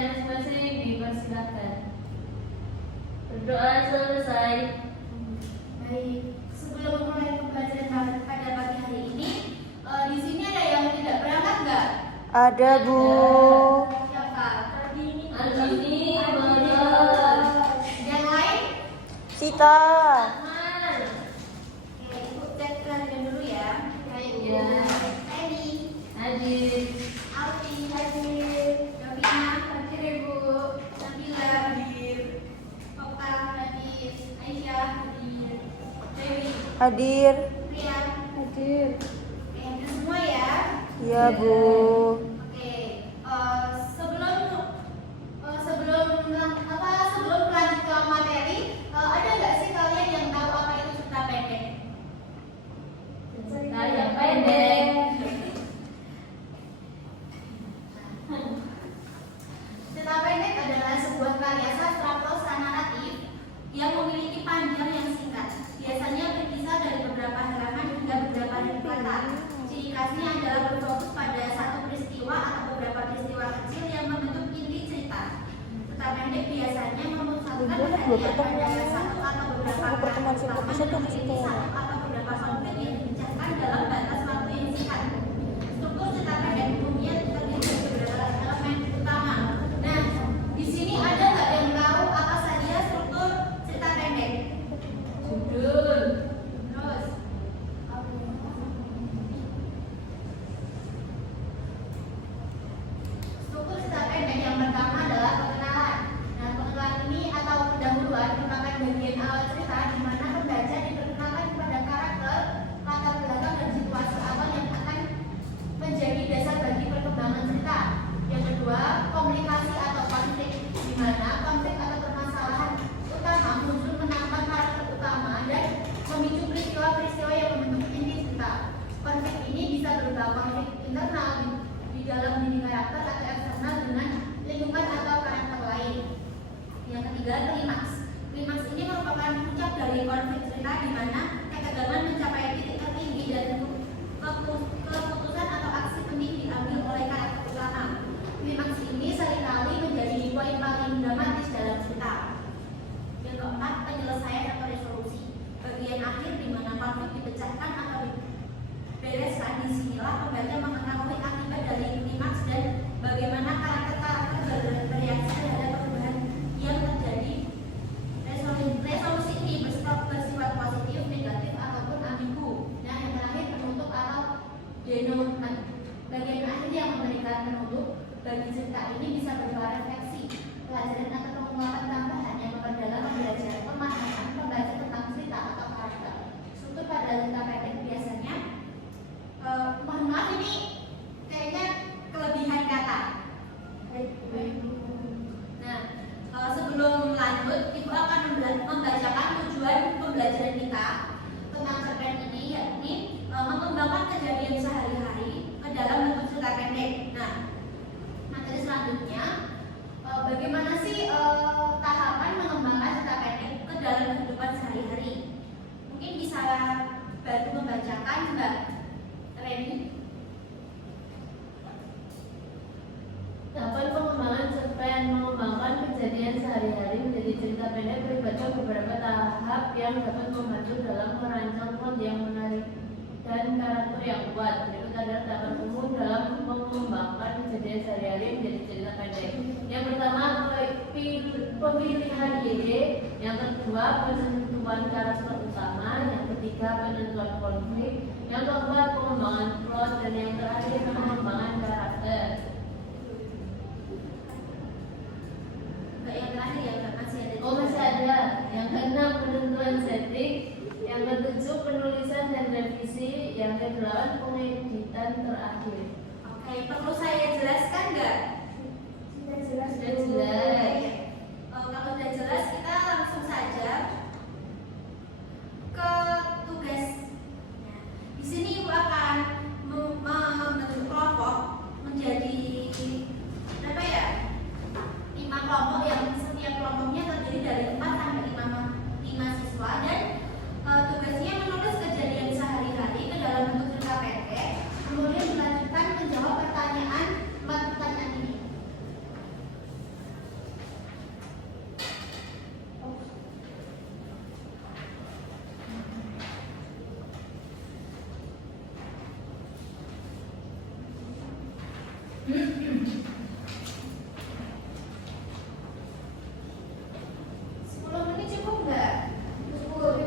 pertanyaan masing-masing, dipersilakan. Berdoa selesai. Baik, sebelum memulai pembelajaran pada pagi hari ini, di sini ada yang tidak berangkat nggak? Ada, Bu. Siapa? Aldini, Yang lain? Sita. Rahman. Oke, Ibu cek kalian dulu ya. Baik, Bu. Ya. Eni, Hadir. Alfi, hadir. Davina, hadir Ibu. Nabila, hadir. Oka, hadir. Aisyah, hadir. Dewi, Hadir. Rian, Hadir. oke, hadir semua ya. Iya, Bu. Oke, sebelum lanjut ke materi, ada nggak sih kalian yang tahu apa itu cerita pendek? Cerita yang pendek. Cerita pendek adalah sebuah karya sastra prosa naratif yang memiliki panjang yang singkat. Biasanya berkisar dari beberapa halaman hingga beberapa ribu kata. Ciri khasnya adalah berfokus pada satu peristiwa atau beberapa peristiwa kecil yang membentuk inti cerita. Cerita pendek biasanya memusatkan perhatian pada satu atau beberapa karakter utama dan memiliki satu atau beberapa konflik yang dibicarakan dalam batas waktu yang singkat. Struktur cerita pendek umumnya terdiri dari beberapa elemen utama. Nah, di sini ada nggak yang tahu apa saja struktur cerita pendek? Judul. Terus, struktur cerita pendek yang pertama adalah pengenalan. Nah, pengenalan ini atau pendahuluan merupakan bagian awal cerita di mana pembaca diperkenalkan kepada karakter, latar belakang dan situasi awal yang akan menjadi dasar bagi perkembangan cerita. Yang kedua, komunikasi atau konflik, di mana konflik atau permasalahan utama muncul menantang karakter utama dan memicu peristiwa-peristiwa yang membentuk inti cerita. Konflik ini bisa berupa konflik internal di dalam diri karakter atau eksternal dengan lingkungan atau karakter lain. Yang ketiga, klimaks. Klimaks ini merupakan puncak dari konflik cerita di mana ketegangan mencapai titik tertinggi dan keputusan atau aksi penting diambil oleh karakter utama. Klimaks ini seringkali menjadi poin paling dramatis dalam cerita. Yang keempat, penyelesaian atau resolusi. Bagian akhir di mana konflik dipecahkan atau dibereskan. Disinilah pembaca mengetahui akibat dari klimaks dan bagaimana karakter-karakter bereaksi terhadap perubahan yang terjadi. Resolusi ini bersifat positif, negatif, ataupun ambigu. Nah, yang terakhir, penutup atau denouement. Bagian akhir yang memberikan penutup bagi cerita ini bisa berupa refleksi, pelajaran atau penguatan tambahan yang memperdalam pembelajaran pemahaman pembaca tentang cerita atau karakter. Struktur pada cerita pendek biasanya, mohon maaf ini kayaknya kelebihan kata. Nah, sebelum lanjut, Ibu akan membacakan tujuan pembelajaran kita tentang cerpen ini, yakni mengembangkan kejadian sehari-hari ke dalam bentuk cerita pendek. Nah, materi selanjutnya, bagaimana sih tahapan mengembangkan cerita pendek ke dalam kehidupan sehari-hari? Mungkin bisa bantu membacakan, Mbak Reni. Tahapan pengembangan cerpen mengembangkan kejadian sehari-hari menjadi cerita pendek melibatkan beberapa tahap yang dapat membantu dalam merancang plot yang menarik dan karakter yang kuat. Berikut adalah tahapan umum dalam mengembangkan kejadian sehari-hari menjadi cerita pendek. Yang pertama, pemilihan ide. Yang kedua, penentuan karakter utama. Yang ketiga, penentuan konflik. Yang keempat, pengembangan plot. Dan yang terakhir, pengembangan karakter. Yang terakhir ya, Mbak, masih ada. Oh, masih ada. Yang keenam, penentuan setting. Yang ketujuh, penulisan dan revisi. Yang kedelapan, pengeditan terakhir. Oke, perlu saya jelaskan nggak? Sudah jelas. Kalau sudah jelas, kita langsung saja ke tugas. Nah, di sini Ibu akan membentuk kelompok menjadi berapa ya? 5 kelompok yang setiap kelompoknya terdiri dari 4 sampai 5 siswa dan tugasnya menulis kejadian sehari-hari ke dalam bentuk cerita pendek. Kemudian dilanjutkan menjawab pertanyaan 4 pertanyaan ini. Sepuluh menit cukup nggak? Cukup.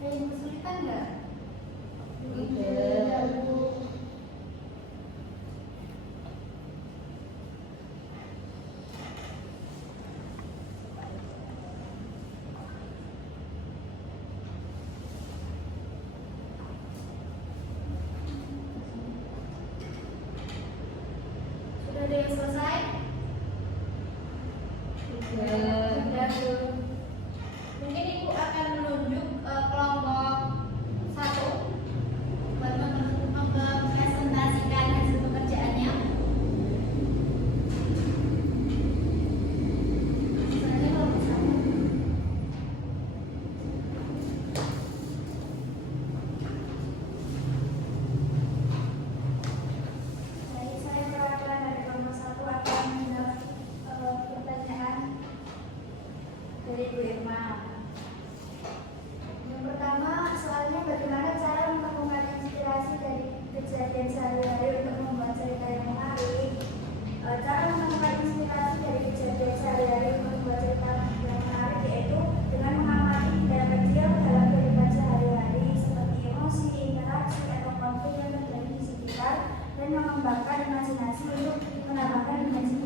Ada yang kesulitan nggak? Tidak. Sudah ada yang selesai? Tidak. Mungkin Ibu akan menunjuk kelompok 1 buat mempresentasikan hasil pekerjaannya. Misalnya kelompok 1. Baik, saya perwakilan dari kelompok 1 akan menjawab pertanyaan dari Bu Irma. Yang pertama, soalnya bagaimana cara menemukan inspirasi dari kejadian sehari-hari untuk membuat cerita yang menarik. Cara menemukan inspirasi dari kejadian sehari-hari untuk membuat cerita yang menarik yaitu dengan mengamati tindakan kecil dalam kehidupan sehari-hari seperti emosi, interaksi, atau konflik yang terjadi di sekitar dan mengembangkan imajinasi untuk menambahkan dimensi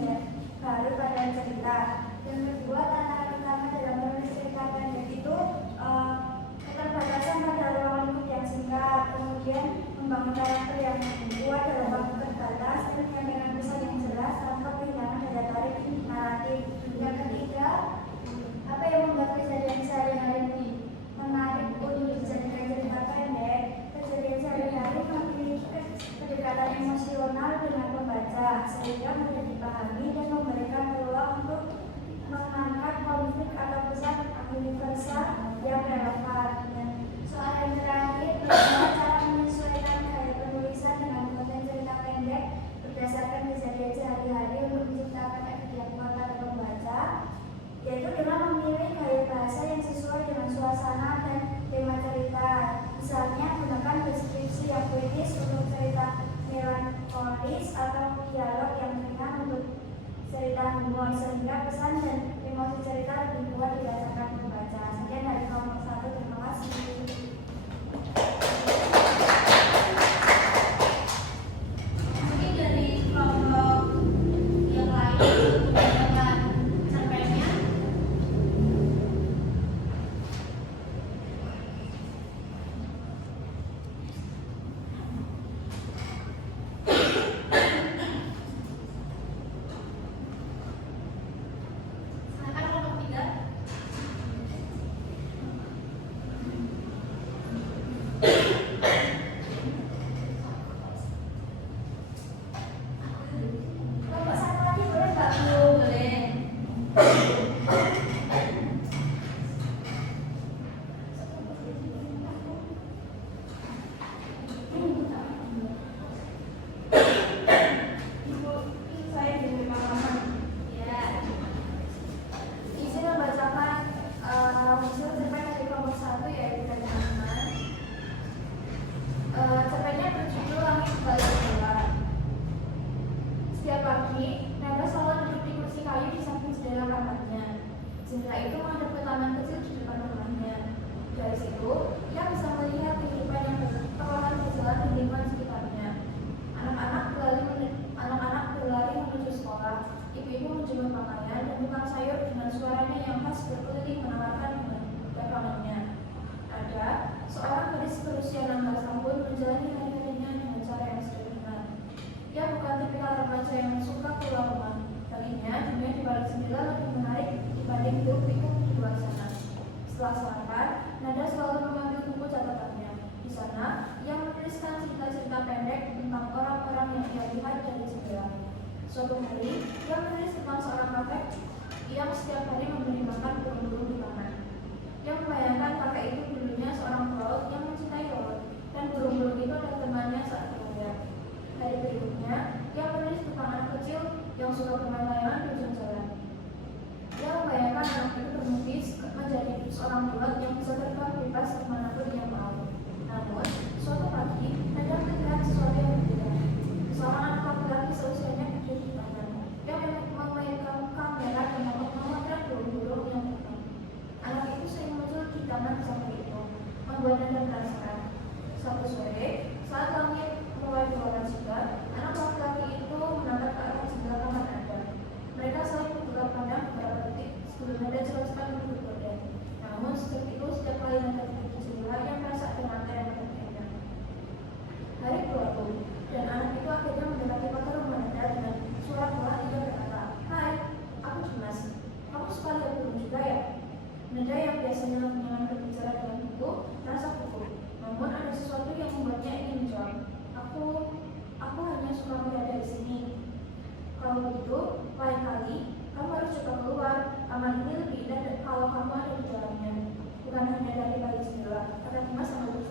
baru pada cerita. Yang kedua, tantangan utama dalam menulis cerita pendek itu keterbatasan pada ruang lingkup yang singkat, kemudian membangun karakter yang kuat dalam waktu terbatas, dan menyampaikan pesan yang jelas tanpa kehilangan daya tarik naratif. Yang ketiga, apa yang membuat kejadian sehari-hari ini menarik untuk dijadikan cerita pendek? Kejadian sehari-hari memiliki kedekatan emosional dengan pembaca, sehingga mudah dipahami dan memberikan peluang untuk mengangkat konflik atau pesan universal yang relevan. Dan soal yang terakhir, bagaimana cara menyesuaikan gaya penulisan dengan melihat dari jendela. Suatu hari, ia menulis tentang seorang kakek yang setiap hari memberi makan burung-burung di taman. Ia membayangkan kakek itu dulunya seorang pelaut yang mencintai laut, dan burung-burung itu adalah temannya saat berlayar. Hari berikutnya, ia menulis tentang anak kecil yang suka bermain layangan di ujung jalan. Ia membayangkan anak itu bermimpi menjadi seorang pilot yang bisa terbang bebas kemanapun ia mau. Namun, suatu pagi, ada melihat sesuatu yang berbeda. Seorang anak laki-laki seusianya duduk di taman. Dia memainkan kamera dan memotret burung-burung yang terbang. Anak itu sering muncul di taman sampai itu, membuat Anda penasaran. Suatu sore, saat langit mulai berwarna cerah, anak laki-laki itu menatap ke arah jendela kamar Anda. Mereka saling bertukar pandang beberapa detik sebelum Anda cepat-cepat menutup gorden. Namun sejak itu, setiap kali Anda duduk di jendela, yang merasa ada mata yang melihat. Hari berlalu, dan anak itu akhirnya mendekati pagar rumah Anda dengan suara pelan. Ia berkata, "Hai, aku Dimas. Kamu suka lihat burung juga ya?" Nada yang biasanya menyenangkan berbicara dengan buku, merasa pukul. Namun ada sesuatu yang membuatnya ingin menjawab. Aku hanya suka melihat dari sini. Kalau begitu, lain kali kamu harus coba keluar. Taman ini lebih indah kalau kamu ada di dalamnya, bukan hanya dari balik jendela, kata Dimas sambil